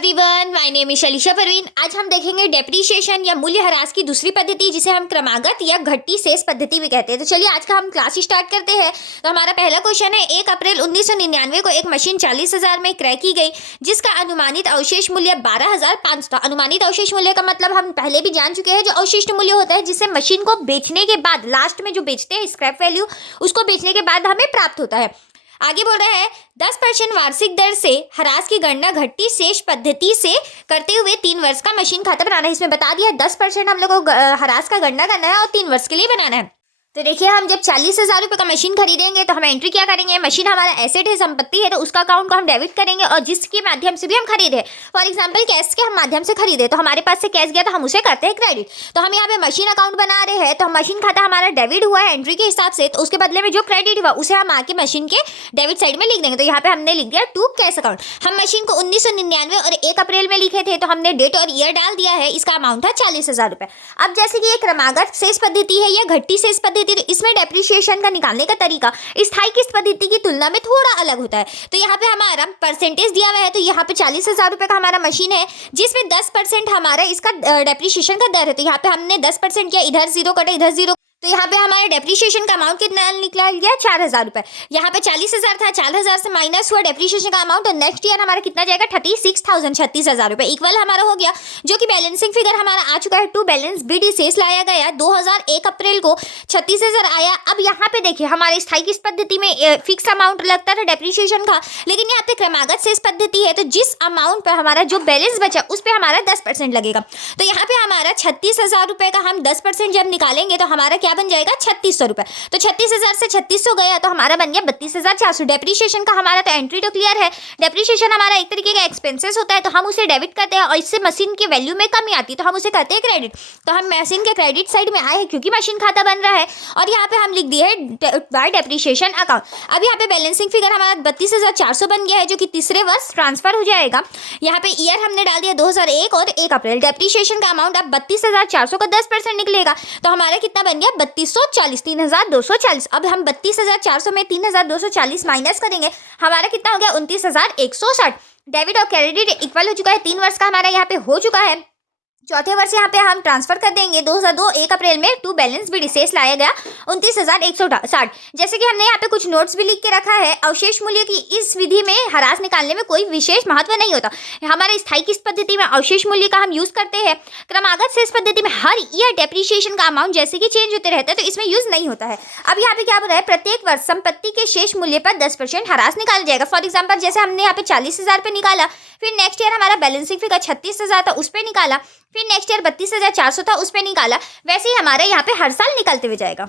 Everyone, my name is Shalisha Parveen. आज हम देखेंगे डेप्रीशिएशन या मूल्यह्रास की दूसरी पद्धति, जिसे हम क्रमागत या घटती शेष पद्धति भी कहते हैं। तो चलिए आज का हम क्लास स्टार्ट करते हैं। तो हमारा पहला क्वेश्चन है, 1 अप्रैल 1999 को एक मशीन 40,000 में क्रय की गई, जिसका अनुमानित अवशेष मूल्य 12,500 था। अनुमानित अवशेष मूल्य का मतलब हम पहले भी जान चुके हैं, जो अवशिष्ट मूल्य होता है जिसे मशीन को बेचने के बाद लास्ट में जो बेचते हैं स्क्रैप वैल्यू, उसको बेचने के बाद हमें प्राप्त होता है। आगे बोल रहा है 10% वार्षिक दर से ह्रास की गणना घटती शेष पद्धति से करते हुए 3 वर्ष का मशीन खाता बनाना है। इसमें बता दिया 10% हम लोग को ह्रास का गणना करना है और 3 वर्ष के लिए बनाना है। तो देखिए, हम जब 40,000 रुपये का मशीन खरीदेंगे तो हम एंट्री क्या करेंगे, मशीन हमारा एसेट है, संपत्ति है, तो उसका अकाउंट को हम डेबिट करेंगे और जिसके माध्यम से भी हम खरीदे, फॉर एग्जांपल कैश के हम माध्यम से खरीदे, तो हमारे पास से कैश गया तो हम उसे करते हैं क्रेडिट। तो हम यहाँ पे मशीन अकाउंट बना रहे हैं, तो मशीन खाता हमारा डेबिट हुआ है एंट्री के हिसाब से, तो उसके बदले में जो क्रेडिट हुआ उसे हम आके मशीन के डेबिट साइड में लिख देंगे। तो यहाँ पे हमने लिख दिया टू कैश अकाउंट। हम मशीन को 1999 और 1 अप्रैल में लिखे थे, तो हमने डेट और ईयर डाल दिया है। इसका अमाउंट था 40,000 रुपये। अब जैसे कि ये क्रमागत शेष पद्धति है या घटती शेष पद्धति, तो इसमें डेप्रीशिएशन का निकालने का तरीका स्थायी किस्त पद्धति की तुलना में थोड़ा अलग होता है। तो यहाँ पे हमारा परसेंटेज दिया हुआ है, तो यहाँ पे 40,000 रुपये का हमारा मशीन है, जिसमें 10% हमारा इसका डेप्रीशिएशन का दर है। तो यहाँ पे हमने 10% किया, इधर 0 कटे, इधर 0, तो यहाँ पे हमारे डेप्रीशिएशन का अमाउंट कितना निकला गया, 4,000 रुपये। यहाँ पे 40,000 था, 4,000 से माइनस हुआ डेप्रीशिएशन का अमाउंट, तो नेक्स्ट ईयर हमारा कितना जाएगा, 36,000, 36,000 रुपये इक्वल हमारा हो गया। जो कि बैलेंसिंग फिगर हमारा आ चुका है, टू बैलेंस बीडी शेष लाया गया 2001 अप्रैल को 36,000 आया। अब यहाँ पे देखिए, हमारे स्थायी किस्त पद्धति में फिक्स अमाउंट लगता था डेप्रीशिएशन का, लेकिन यहाँ पे क्रमागत शेष पद्धति है, तो जिस अमाउंट पे हमारा जो बैलेंस बचा उस पर हमारा 10% लगेगा। तो यहाँ पे हमारा 36,000 रुपये का हम 10% जब निकालेंगे तो हमारा क्या बन जाएगा, 3,600 रुपये। तो 36,000 से 3,600 गया तो हमारा बन गया 32,400। डेप्रीशिएशन का हमारा तो एंट्री तो क्लियर है। डेप्रीशिएशन हमारा एक तरीके का एक्सपेंसेस होता है, तो हम उसे डेबिट करते हैं और इससे मशीन की वैल्यू में कमी आती है, तो हम उसे करते हैं क्रेडिट। तो हम मशीन के क्रेडिट साइड में आए हैं क्योंकि मशीन खाता बन रहा है, और यहाँ पे हम लिख दिए है बाय डेप्रीशिएशन अकाउंट। अब यहाँ पे बैलेंसिंग फिगर हमारा 32,400 बन गया है, जो कि तीसरे वर्ष ट्रांसफर हो जाएगा। यहाँ पे ईयर हमने डाल दिया 2001 और 1 अप्रैल। डेप्रीशिएशन का अमाउंट अब 32,400 का 10% निकलेगा, तो हमारा कितना बन गया, 3,240। अब हम 32,400 में 3,240 माइनस करेंगे, हमारा कितना हो गया, 29,160। डेबिट और क्रेडिट इक्वल हो चुका है। 3 वर्ष का हमारा यहाँ पे हो चुका है। चौथे वर्ष यहाँ पे हम ट्रांसफर कर देंगे 2002 1 अप्रैल में टू बैलेंस भी शेष लाया गया 29,160। जैसे कि हमने यहाँ पे कुछ नोट्स भी लिख के रखा है, अवशेष मूल्य की इस विधि में ह्रास निकालने में कोई विशेष महत्व नहीं होता। हमारे स्थायी किस्त पद्धति में अवशेष मूल्य का हम यूज करते हैं। क्रमागत शेष पद्धति में हर ईयर डेप्रीशिएशन का अमाउंट जैसे कि चेंज होते रहते हैं, तो इसमें यूज नहीं होता है। अब यहाँ पे क्या बोल रहा है, प्रत्येक वर्ष संपत्ति के शेष मूल्य पर 10% ह्रास निकाला जाएगा। फॉर एग्जाम्पल जैसे हमने यहाँ पे 40,000 पे निकाला, फिर नेक्स्ट ईयर हमारा बैलेंसिंग फिगर 36,000 था, उस पर निकाला, फिर नेक्स्ट ईयर 32,400 था, उस पर निकाला, वैसे ही हमारे यहाँ पे हर साल निकलते हुए जाएगा।